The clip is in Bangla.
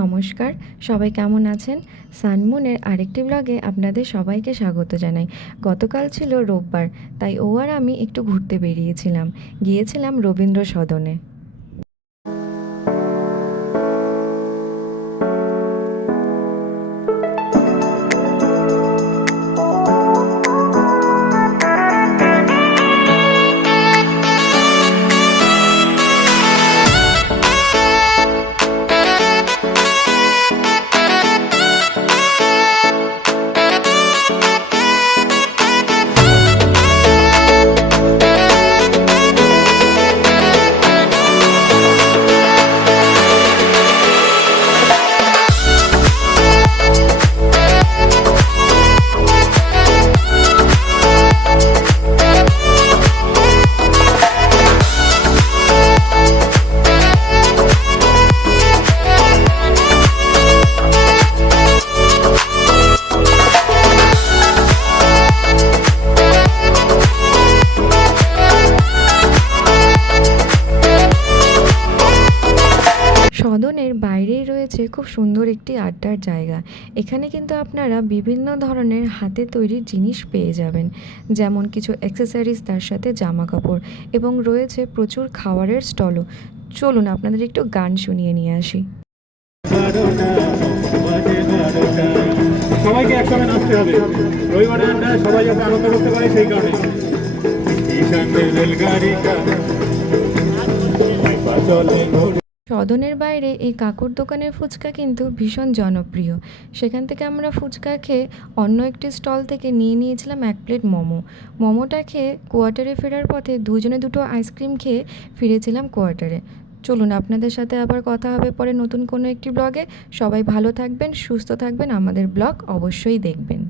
নমস্কার, সবাই কেমন আছেন? সানমুনের আরেকটি ব্লগে আপনাদের সবাইকে স্বাগত জানাই। গতকাল ছিল রোববার, তাই ও আর আমি একটু ঘুরতে বেরিয়েছিলাম। গিয়েছিলাম রবীন্দ্র সদনে। সদনের বাইরেই রয়েছে খুব সুন্দর একটি আড্ডার জায়গা। এখানে কিন্তু আপনারা বিভিন্ন ধরনের হাতে তৈরি জিনিস পেয়ে যাবেন, যেমন কিছু অ্যাক্সেসরিজ, তার সাথে জামা কাপড়, এবং রয়েছে প্রচুর খাবারের স্টলও। চলুন আপনাদের একটু গান শুনিয়ে নিয়ে আসি। সবাইকে একসঙ্গে নাচতে হবে। রবিবারের আড্ডায় সবাই যাতে আনন্দ করতে পারে সেই কারণে সদনের বাইরে এই কাকুর দোকানের ফুচকা কিন্তু ভীষণ জনপ্রিয়। সেখান থেকে আমরা ফুচকা খেয়ে অন্য একটি স্টল থেকে নিয়ে নিয়েছিলাম 1 প্লেট মোমো। মোমোটা খেয়ে কোয়ার্টারে ফেরার পথে দুজনে দুটো আইসক্রিম খেয়ে ফিরেছিলাম কোয়ার্টারে। চলুন আপনাদের সাথে আবার কথা হবে পরে নতুন কোনো একটি ব্লগে। সবাই ভালো থাকবেন, সুস্থ থাকবেন, আমাদের ব্লগ অবশ্যই দেখবেন।